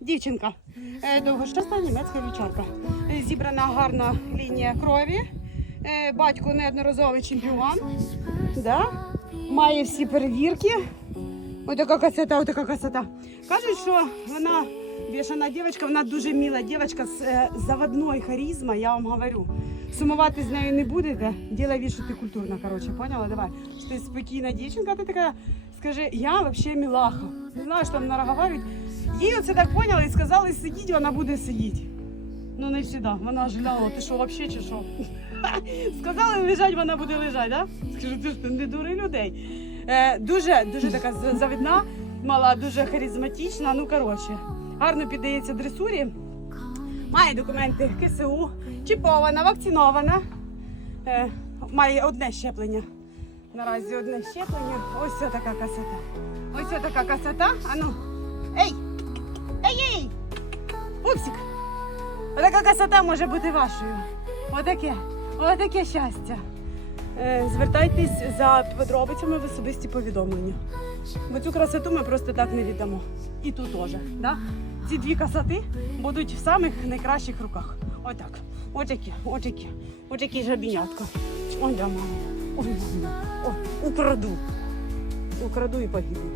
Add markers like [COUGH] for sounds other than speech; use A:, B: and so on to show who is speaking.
A: дівчинка. Е, Довгощасна німецька вівчарка. Е, Зібрана гарна лінія крові. Е, Батько неодноразовий чемпіон. Да? Має всі перевірки. Ось така красота, ось така красота. Кажуть, що вона бішана дівчинка, вона дуже міла дівчинка з заводною харизмою, я вам говорю. Сумувати з нею не будете. Діло від, що ти культурна, коротше, поняла? Давай. Що ти спокійна дівчинка, ти така, скажи, я взагалі мілаха. Не знаю, що там нараговарюють. Їй оце так поняли і сказали сидіть, вона буде сидіти. Ну не завжди. Вона жаляла, ти що, взагалі чи що? [LAUGHS] Сказали лежать, вона буде лежати, да? Скажу, ти ж не дури людей. Е, дуже, дуже така завідна, мала, дуже харизматична. Ну коротше, гарно піддається дресурі. Має документи КСУ, чіпована, вакцинована. Е, має одне щеплення. Наразі одне щеплення. Ось така красота. Ось така красота. Ану. Ей! Пупсик! Отака красота може бути вашою. Отаке. Отаке щастя. Е, Звертайтесь за подробицями в особисті повідомлення. Бо цю красоту ми просто так не віддамо. І ту теж. Да? Ці дві красоти будуть в самих найкращих руках. Отак. Отакі, отакі, отакі жабінятка. Ой, да, мама. Ой, мама. Ой, украду. Украду і погибну.